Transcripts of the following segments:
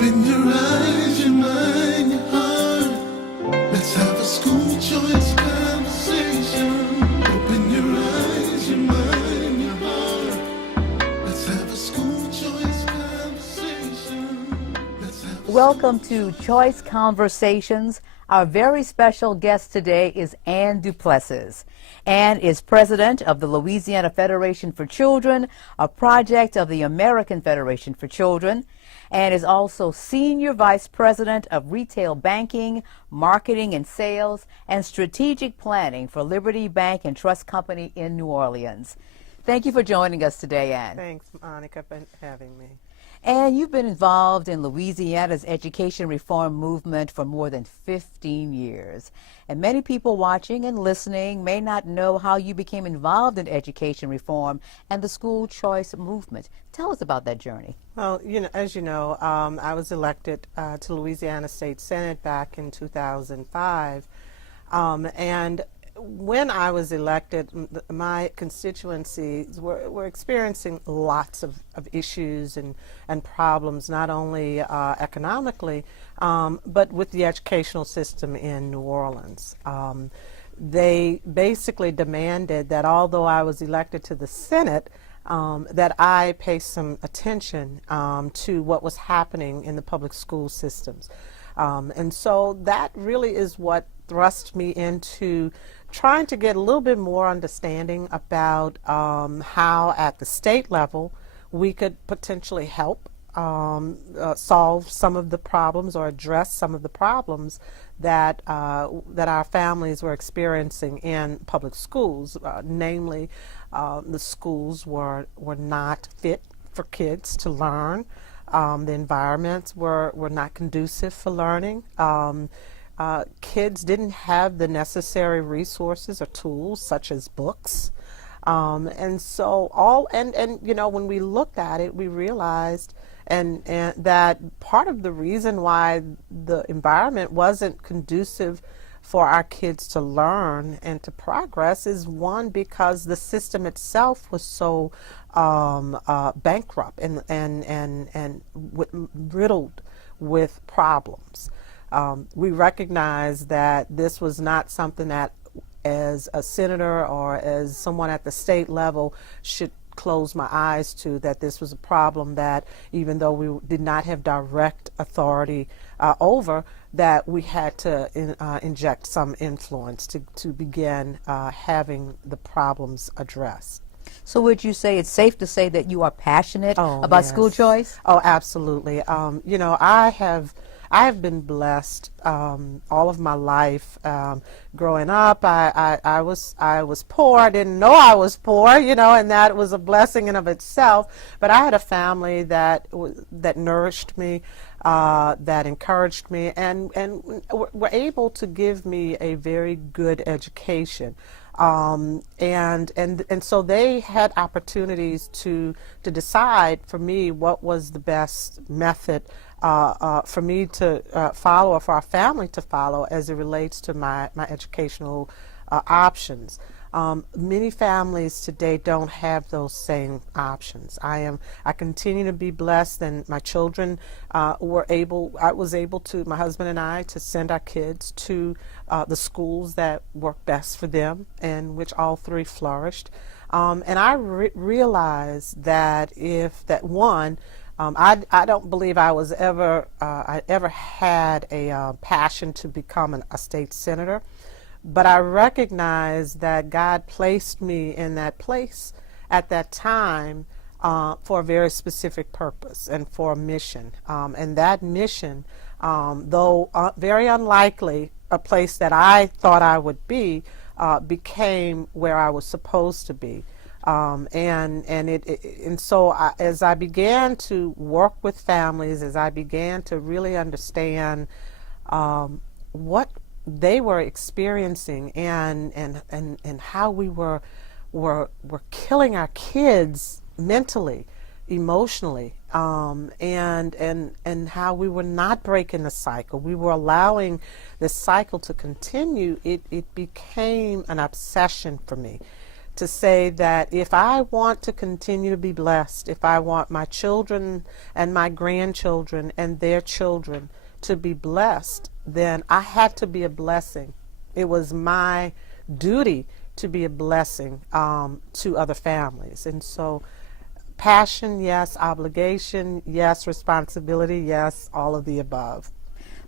Open your eyes, your mind, your heart. Let's have a school choice conversation. Open your eyes, your mind, your heart. Let's have a school choice conversation. Welcome to Choice Conversations. Our very special guest today is Ann Duplessis. Ann is president of the Louisiana Federation for Children, a project of the American Federation for Children, and is also senior vice president of retail banking, marketing and sales, and strategic planning for Liberty Bank and Trust Company in New Orleans. Thank you for joining us today, Ann. Thanks, Monica, for having me. And you've been involved in Louisiana's education reform movement for more than 15 years. And many people watching and listening may not know how you became involved in education reform and the school choice movement. Tell us about that journey. Well, as you know, I was elected to Louisiana State Senate back in 2005. And when I was elected, my constituencies were experiencing lots of issues and problems, not only economically, but with the educational system in New Orleans. They basically demanded that although I was elected to the Senate, that I pay some attention to what was happening in the public school systems. And so that really is what thrust me into trying to get a little bit more understanding about how at the state level we could potentially help solve some of the problems or address some of the problems that our families were experiencing in public schools. Namely, the schools were not fit for kids to learn. The environments were not conducive for learning. Kids didn't have the necessary resources or tools such as books. And so when we looked at it, we realized and that part of the reason why the environment wasn't conducive for our kids to learn and to progress is, one, because the system itself was so bankrupt and riddled with problems. We recognize that this was not something that, as a senator or as someone at the state level, should close my eyes to, that this was a problem that, even though we did not have direct authority over, that we had to inject some influence to begin having the problems addressed. So would you say it's safe to say that you are passionate about yes. school choice? Oh, absolutely. I have been blessed all of my life. Growing up, I was poor. I didn't know I was poor, and that was a blessing in of itself. But I had a family that nourished me, that encouraged me, and were able to give me a very good education. And so they had opportunities to decide for me what was the best method for me to follow, or for our family to follow, as it relates to my educational options. Many families today don't have those same options. I continue to be blessed, and my children I was able to, my husband and I, to send our kids to the schools that work best for them, and which all three flourished. And I realized that I don't believe I ever had a passion to become a state senator. But I recognize that God placed me in that place at that time for a very specific purpose and for a mission. And that mission, though very unlikely a place that I thought I would be, became where I was supposed to be. As I began to work with families, as I began to really understand what they were experiencing and how we were killing our kids mentally, emotionally, and how we were not breaking the cycle. We were allowing the cycle to continue. It became an obsession for me to say that if I want to continue to be blessed, if I want my children and my grandchildren and their children to be blessed, then I had to be a blessing. It was my duty to be a blessing to other families. And so passion, yes. Obligation, yes. Responsibility, yes. All of the above.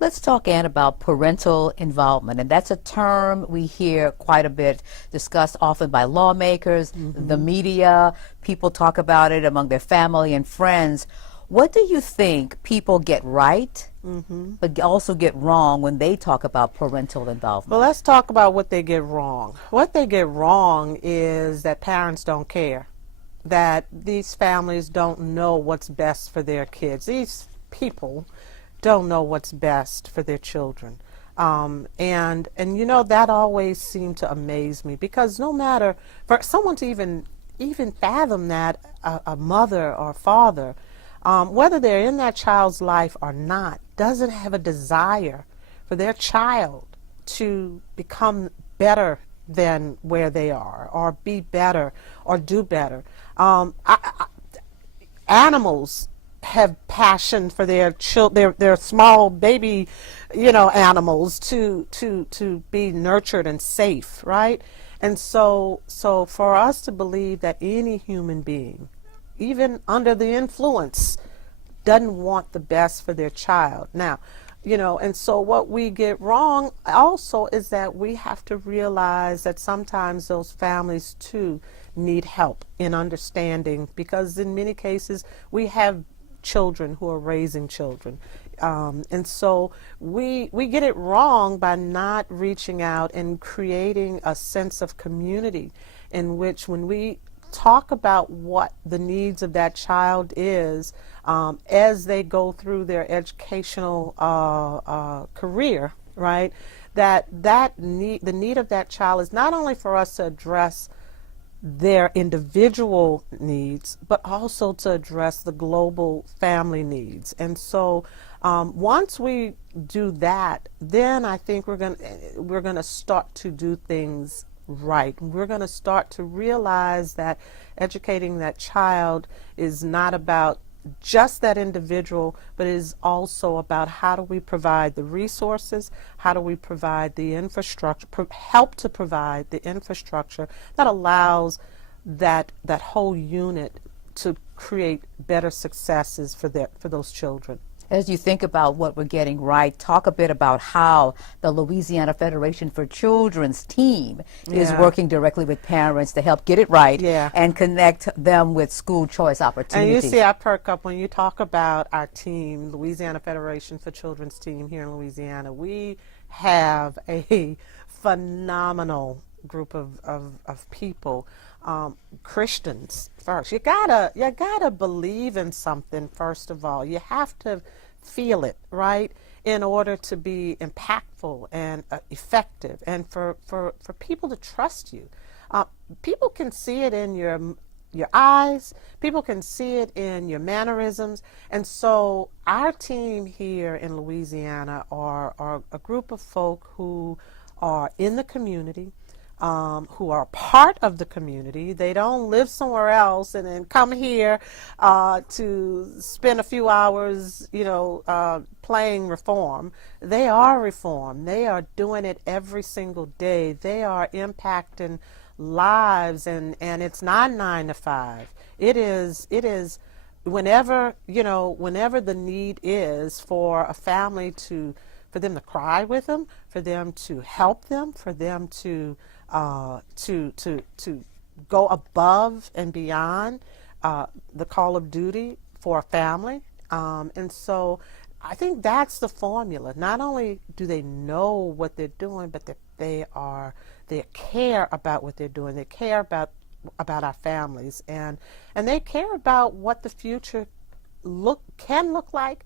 Let's talk, Ann, about parental involvement. And that's a term we hear quite a bit discussed often by lawmakers, the media. People talk about it among their family and friends. What do you think people get right, but also get wrong when they talk about parental involvement? Well, let's talk about what they get wrong. What they get wrong is that parents don't care, that these families don't know what's best for their kids. These people don't know what's best for their children. And you know, that always seemed to amaze me, because no matter, for someone to even fathom that, a mother or father, whether they're in that child's life or not, doesn't have a desire for their child to become better than where they are, or be better, or do better. Animals have passion for their their small baby, you know, animals to be nurtured and safe, right? And so for us to believe that any human being, even under the influence, doesn't want the best for their child. Now, you know, and so what we get wrong also is that we have to realize that sometimes those families too need help in understanding, because in many cases we have children who are raising children. And so we get it wrong by not reaching out and creating a sense of community in which, when we talk about what the needs of that child is as they go through their educational career, right, the need of that child is not only for us to address their individual needs, but also to address the global family needs. And so once we do that, then I think we're going to start to do things right. We're going to start to realize that educating that child is not about just that individual, but it is also about how do we provide the resources, how do we provide the infrastructure, help to provide the infrastructure that allows that whole unit to create better successes for those children. As you think about what we're getting right, talk a bit about how the Louisiana Federation for Children's team is working directly with parents to help get it right and connect them with school choice opportunities. And you see, I perk up when you talk about our team, Louisiana Federation for Children's team here in Louisiana. We have a phenomenal group of people. Christians first. You gotta believe in something first of all. You have to feel it, right, in order to be impactful and effective, and for people to trust you. People can see it in your eyes. People can see it in your mannerisms. And so our team here in Louisiana are a group of folk who are in the community, who are part of the community. They don't live somewhere else and then come here to spend a few hours, you know, playing reform. They are reform. They are doing it every single day. They are impacting lives, and it's not 9 to 5. It is whenever, you know, whenever the need is for a family for them to cry with them, for them to help them, for them to go above and beyond the call of duty for a family. And so I think that's the formula. Not only do they know what they're doing, but that they care about what they're doing. They care about our families, and they care about what the future can look like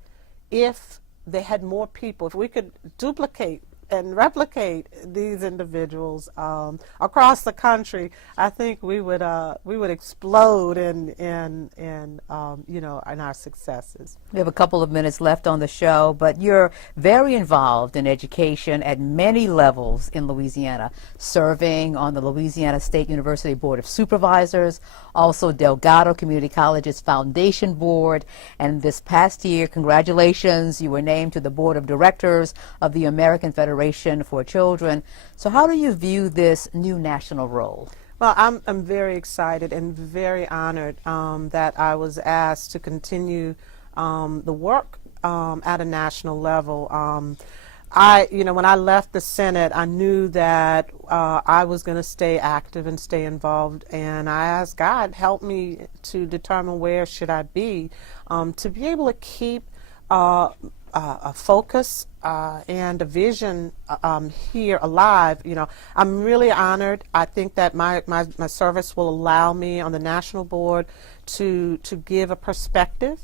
if they had more people. If we could duplicate and replicate these individuals across the country, I think we would explode in our successes. We have a couple of minutes left on the show, but you're very involved in education at many levels in Louisiana, serving on the Louisiana State University Board of Supervisors, also Delgado Community College's Foundation Board, and this past year, congratulations, you were named to the Board of Directors of the American Federation for Children. So how do you view this new national role? Well, I'm very excited and very honored that I was asked to continue the work at a national level. When I left the Senate, I knew that I was going to stay active and stay involved, and I asked God, help me to determine where should I be to be able to keep a focus and a vision here alive. I'm really honored. I think that my service will allow me on the national board to give a perspective,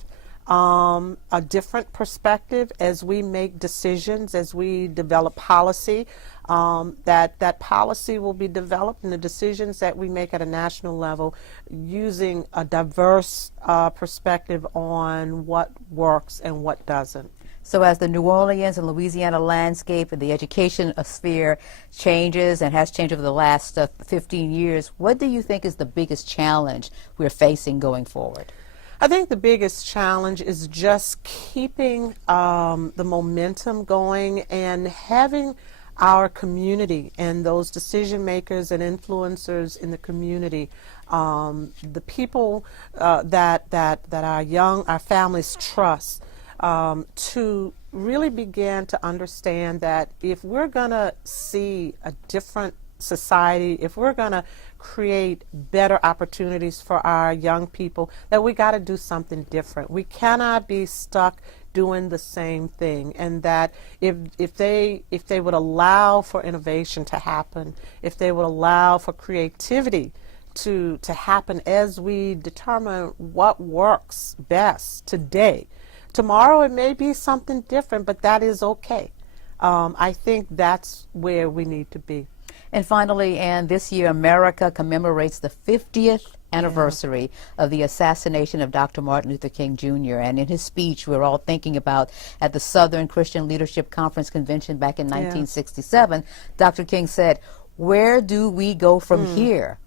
a different perspective as we make decisions, as we develop policy. That policy will be developed and the decisions that we make at a national level using a diverse perspective on what works and what doesn't. So as the New Orleans and Louisiana landscape and the education sphere changes and has changed over the last 15 years, what do you think is the biggest challenge we're facing going forward? I think the biggest challenge is just keeping the momentum going and having our community and those decision makers and influencers in the community, the people that our families trust, to really begin to understand that if we're going to see a different society, if we're going to create better opportunities for our young people, that we got to do something different. We cannot be stuck doing the same thing, and that if they would allow for innovation to happen, if they would allow for creativity to happen as we determine what works best today. Tomorrow it may be something different, but that is okay. I think that's where we need to be. And finally, Ann, this year America commemorates the 50th anniversary of the assassination of Dr. Martin Luther King Jr. And in his speech, we're all thinking about at the Southern Christian Leadership Conference Convention back in 1967, Dr. King said, "Where do we go from here?"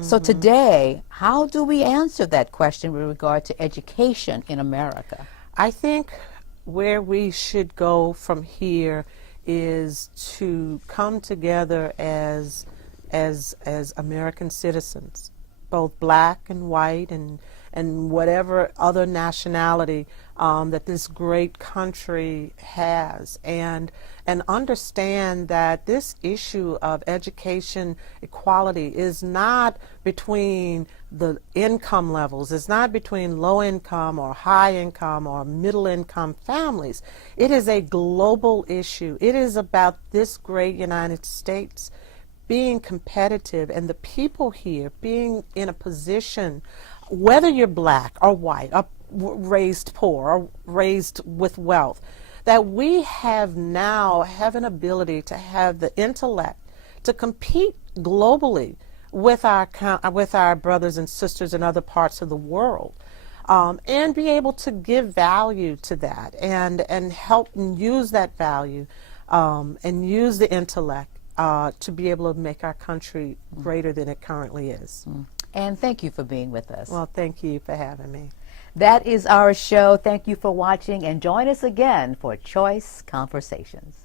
So today, how do we answer that question with regard to education in America? I think where we should go from here is to come together as American citizens, both black and white and whatever other nationality that this great country has, and understand that this issue of education equality is not between the income levels, it's not between low income or high income or middle income families. It is a global issue. It is about this great United States being competitive and the people here being in a position, whether you're black or white or raised poor or raised with wealth, that we have an ability to have the intellect to compete globally with our brothers and sisters in other parts of the world, and be able to give value to that and help and use that value and use the intellect to be able to make our country greater than it currently is. And thank you for being with us. Well, thank you for having me. That is our show. Thank you for watching, and join us again for Choice Conversations.